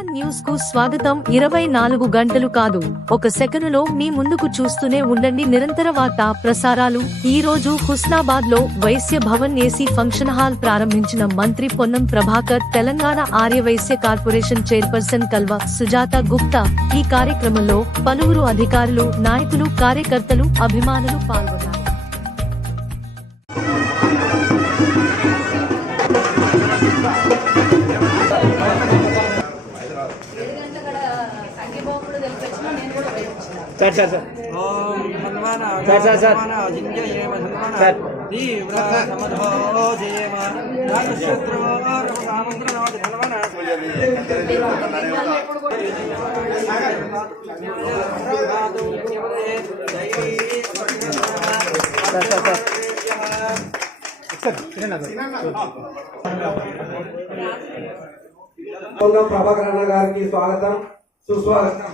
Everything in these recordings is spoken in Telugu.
న్యూస్కు స్వాగతం. ఇరవై నాలుగు గంటలు కాదు. ఒక సెకనులో మీ ముందుకు చూస్తూనే ఉండండి. నిరంతర వార్తా ప్రసారాలు. ఈ రోజు హుస్నాబాద్లో Vysya Bhavan AC function hall ప్రారంభించిన మంత్రి పొన్నం ప్రభాకర్ తెలంగాణ ఆర్య వైశ్య కార్పొరేషన్ చైర్పర్సన్ కల్వ సుజాత గుప్తా ఈ కార్యక్రమంలో పలువురు అధికారులు నాయకులు కార్యకర్తలు అభిమానులు పాల్గొన్నారు. Sir sir sir Om Hanuman sir, sir, sir. Hanuman జింజయేమ హనుమాన sir. తీవ్ర సమధో జయేమ రాజశత్రువో రమకామంద్రనాథ Hanuman sir sir sir Ponnam Prabhakar అన్న గారికి స్వాగతం సుస్వాగతం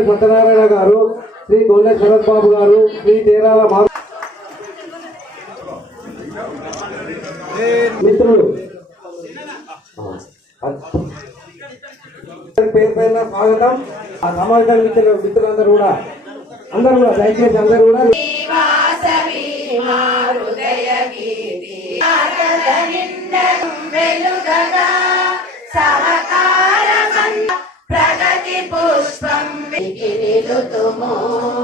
సత్యనారాయణ గారు శ్రీ గొల్లె శరత్ బాబు గారు శ్రీ తేరాల మిత్రులు. పేరు పైన స్వాగతం. ఆ సమాజానికి ఇచ్చిన మిత్రులందరూ కూడా అందరూ కూడా దయచేసి అందరూ కూడా వెలుగగా Yatamam